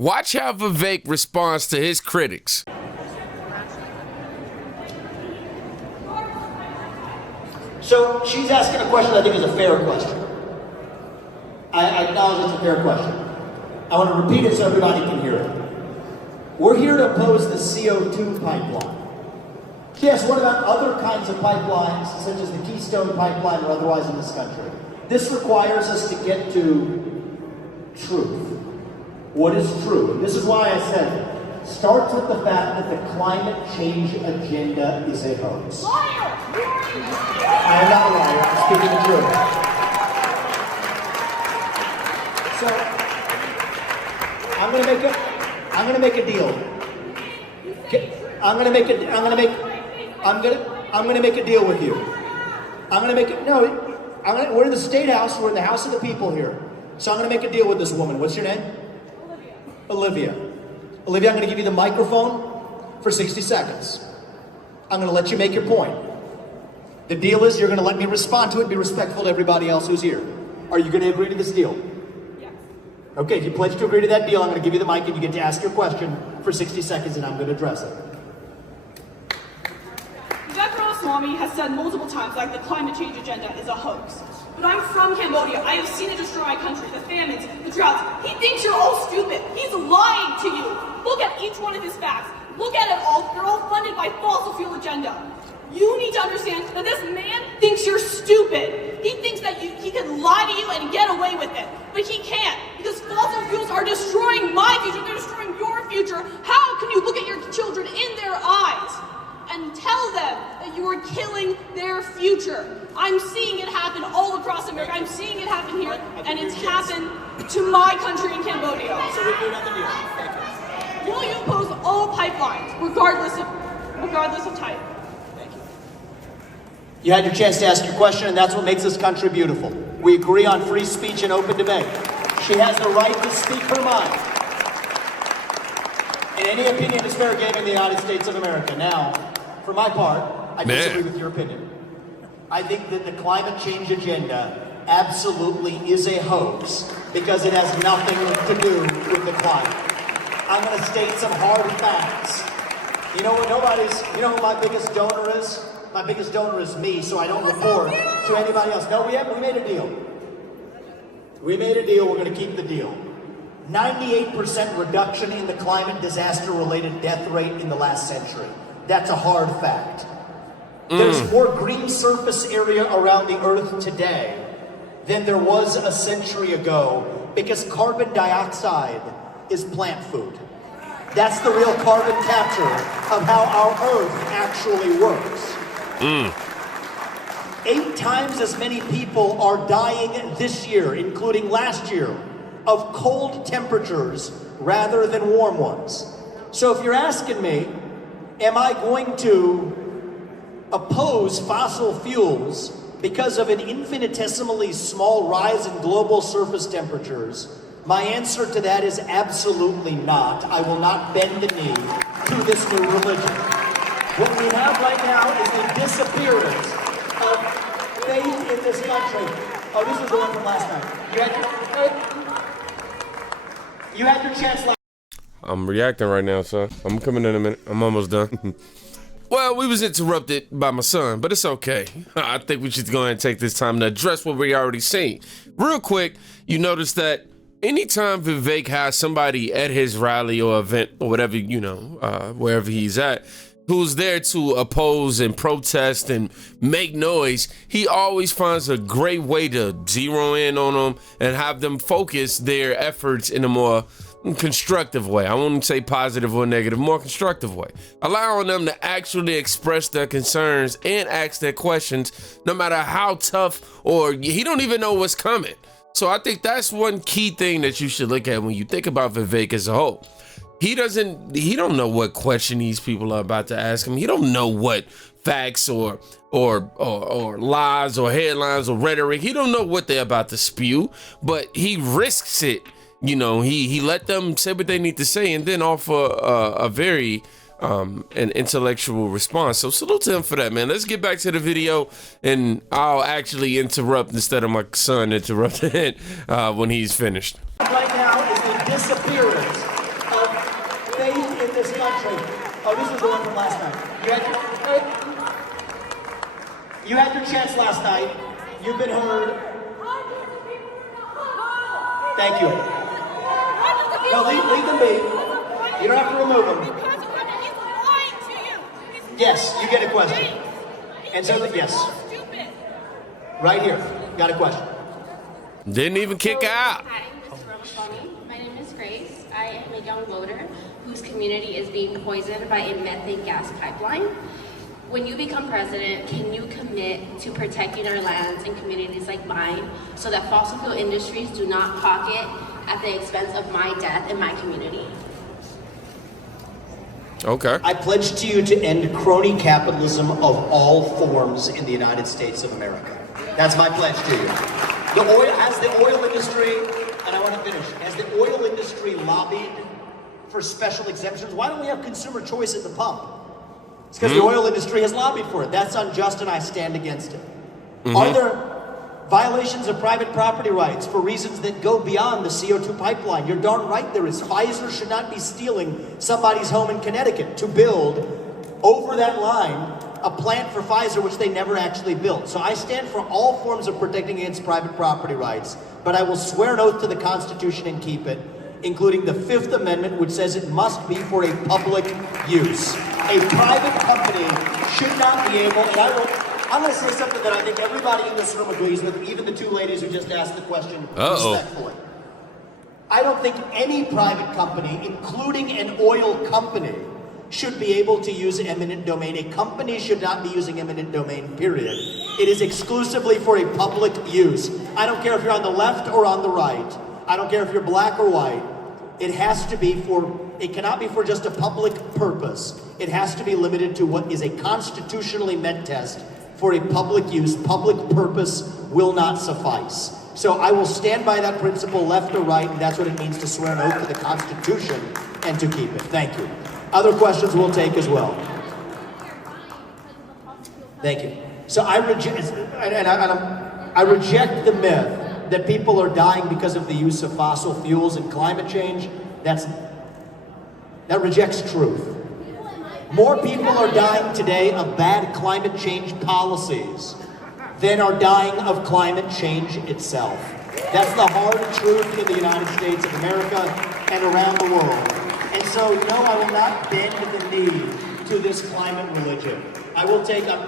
Watch how Vivek responds to his critics. So she's asking a question I think is a fair question. I acknowledge it's a fair question. I want to repeat it so everybody can hear it. We're here to oppose the CO2 pipeline. Yes, what about other kinds of pipelines, such as the Keystone Pipeline or otherwise in this country? This requires us to get to truth. What is true? And this is why I said, starts with the fact that the climate change agenda is a hoax. Liar! I am not a liar, I'm speaking the truth. So, I'm gonna make a deal. I'm gonna make a deal with you. We're in the State House, we're in the House of the People here. So I'm gonna make a deal with this woman. What's your name? Olivia. Olivia, I'm gonna give you the microphone for 60 seconds. I'm gonna let you make your point. The deal is you're gonna let me respond to it, be respectful to everybody else who's here. Are you gonna agree to this deal? Yes. Okay, if you pledge to agree to that deal, I'm gonna give you the mic and you get to ask your question for 60 seconds and I'm gonna address it. Vivek Ramaswamy has said multiple times that the climate change agenda is a hoax. But I'm from Cambodia. I have seen it destroy my country, the famines, the droughts. He thinks you're all stupid. He's lying to you. Look at each one of his facts. Look at it all. They're all funded by fossil fuel agenda. You need to understand that this man thinks you're stupid. He thinks that he can lie to you and get away with it. But he can't, because fossil fuels are destroying my future. They're destroying your future. How can you look at your children in their eyes and tell them that you are killing their future? I'm seeing it happen all across America. I'm seeing it happen here, and it's happened to my country in Cambodia. So we're doing the deal. Thank you. Will you oppose all pipelines, regardless of type? Thank you. You had your chance to ask your question, and that's what makes this country beautiful. We agree on free speech and open debate. She has the right to speak her mind. And any opinion is fair game in the United States of America. Now, for my part, I disagree with your opinion. I think that the climate change agenda absolutely is a hoax because it has nothing to do with the climate. I'm going to state some hard facts. You know what you know who my biggest donor is? My biggest donor is me, so I don't report to anybody else. No, we made a deal. We made a deal, we're going to keep the deal. 98% reduction in the climate disaster-related death rate in the last century. That's a hard fact. There's more green surface area around the earth today than there was a century ago because carbon dioxide is plant food. That's the real carbon capture of how our earth actually works. 8 times as many people are dying this year, including last year, of cold temperatures rather than warm ones. So if you're asking me, am I going to oppose fossil fuels because of an infinitesimally small rise in global surface temperatures? My answer to that is absolutely not. I will not bend the knee to this new religion. What we have right now is the disappearance of faith in this country. Oh, this is the one from last night. You had your chance last. I'm reacting right now, son. I'm coming in a minute. I'm almost done. Well, we was interrupted by my son, but it's okay. I think we should go ahead and take this time to address what we already seen. Real quick, you notice that anytime Vivek has somebody at his rally or event or whatever, wherever he's at, who's there to oppose and protest and make noise, he always finds a great way to zero in on them and have them focus their efforts in a more constructive way. I wouldn't say positive or negative, more constructive way. Allowing them to actually express their concerns and ask their questions, no matter how tough or he don't even know what's coming. So I think that's one key thing that you should look at when you think about Vivek as a whole. He don't know what question these people are about to ask him. He don't know what facts or lies or headlines or rhetoric. He don't know what they're about to spew, but he risks it. He let them say what they need to say and then offer a very an intellectual response. So salute to him for that, man. Let's get back to the video, and I'll actually interrupt instead of my son interrupting when he's finished. Right now is the disappearance this country. Oh, this was the one from last night. You had your chance last night. You've been heard. Thank you. No, leave them be. You don't have to remove them. Yes, you get a question. And so, yes. Right here, got a question. Didn't even kick out. Hi, Mr. Ramaswamy. My name is Grace. I am a young voter whose community is being poisoned by a methane gas pipeline. When you become president, can you commit to protecting our lands and communities like mine so that fossil fuel industries do not pocket at the expense of my death and my community? Okay. I pledge to you to end crony capitalism of all forms in the United States of America. That's my pledge to you. Has the oil industry, and I want to finish, has the oil industry lobbied for special exemptions? Why don't we have consumer choice at the pump? It's because the oil industry has lobbied for it. That's unjust, and I stand against it. Are there violations of private property rights for reasons that go beyond the CO2 pipeline? You're darn right there is. Pfizer should not be stealing somebody's home in Connecticut to build over that line a plant for Pfizer, which they never actually built. So I stand for all forms of protecting against private property rights, but I will swear an oath to the Constitution and keep it, including the Fifth Amendment, which says it must be for a public use. A private company should not be able, and I'm going to say something that I think everybody in this room agrees with, even the two ladies who just asked the question respectfully. I don't think any private company, including an oil company, should be able to use eminent domain. A company should not be using eminent domain, period. It is exclusively for a public use. I don't care if you're on the left or on the right. I don't care if you're black or white. It has to be it cannot be for just a public purpose. It has to be limited to what is a constitutionally met test for a public use. Public purpose will not suffice. So I will stand by that principle, left or right, and that's what it means to swear an oath to the Constitution and to keep it. Thank you. Other questions we'll take as well. Thank you. So I reject the myth that people are dying because of the use of fossil fuels and climate change. That rejects truth. More people are dying today of bad climate change policies than are dying of climate change itself. That's the hard truth in the United States of America and around the world. And so, no, I will not bend the knee to this climate religion. I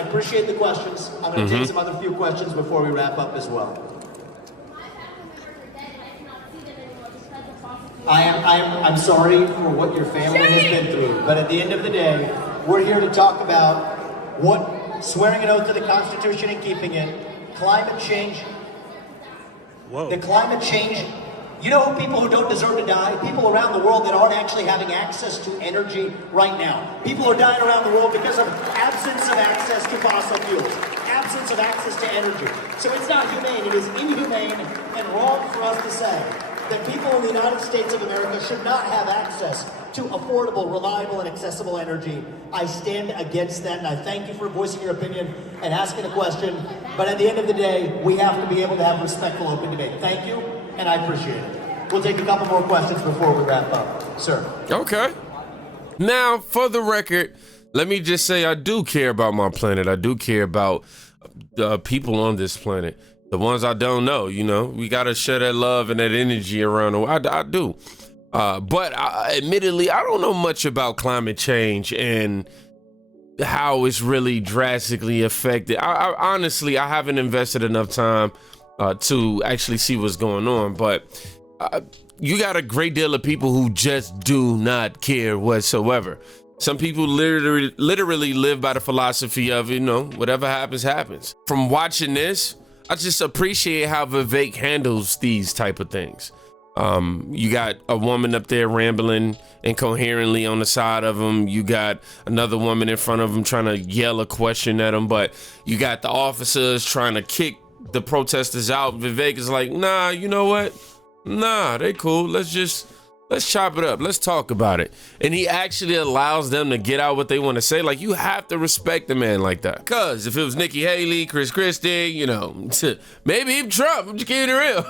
appreciate the questions. I'm going to take some other few questions before we wrap up as well. I'm sorry for what your family has been through, but at the end of the day, we're here to talk about swearing an oath to the Constitution and keeping it, climate change. Whoa. The climate change. You know people who don't deserve to die? People around the world that aren't actually having access to energy right now. People are dying around the world because of absence of access to fossil fuels, absence of access to energy. So it's not humane, it is inhumane and wrong for us to say that people in the United States of America should not have access to affordable, reliable, and accessible energy. I stand against that, and I thank you for voicing your opinion and asking a question. But at the end of the day, we have to be able to have respectful, open debate. Thank you, and I appreciate it. We'll take a couple more questions before we wrap up. Sir. Okay. Now, for the record, let me just say I do care about my planet. I do care about the people on this planet. The ones I don't know, we got to share that love and that energy around the world. I do. But admittedly, I don't know much about climate change and how it's really drastically affected. I honestly, I haven't invested enough time to actually see what's going on. But you got a great deal of people who just do not care whatsoever. Some people literally live by the philosophy of, whatever happens, happens. From watching this, I just appreciate how Vivek handles these type of things. You got a woman up there rambling incoherently on the side of him. You got another woman in front of him trying to yell a question at him, but you got the officers trying to kick the protesters out. Vivek is like, nah, you know what? Nah, they cool. Let's just Let's chop it up. Let's talk about it. And he actually allows them to get out what they want to say. Like, you have to respect a man like that. Because if it was Nikki Haley, Chris Christie, you know, maybe even Trump, I'm just keeping it real.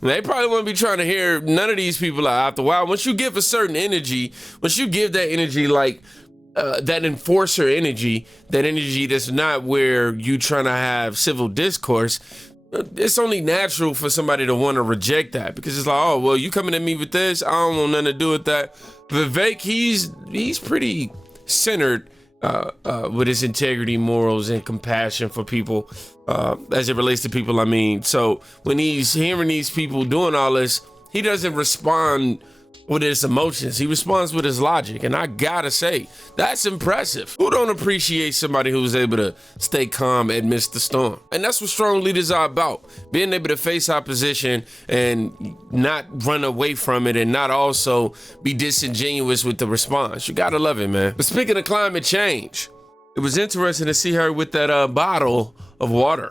They probably wouldn't be trying to hear none of these people out after a while. Once you give a certain energy, once you give that energy like that enforcer energy, that energy that's not where you trying to have civil discourse, it's only natural for somebody to want to reject that, because it's like, oh, well, you coming at me with this, I don't want nothing to do with that. Vivek, he's pretty centered with his integrity, morals, and compassion for people, as it relates to people. I mean, so when he's hearing these people doing all this, he doesn't respond with his emotions. He responds with his logic. And I gotta say, that's impressive. Who don't appreciate somebody who's able to stay calm amidst the storm? And that's what strong leaders are about. Being able to face opposition and not run away from it, and not also be disingenuous with the response. You gotta love it, man. But speaking of climate change, it was interesting to see her with that bottle of water.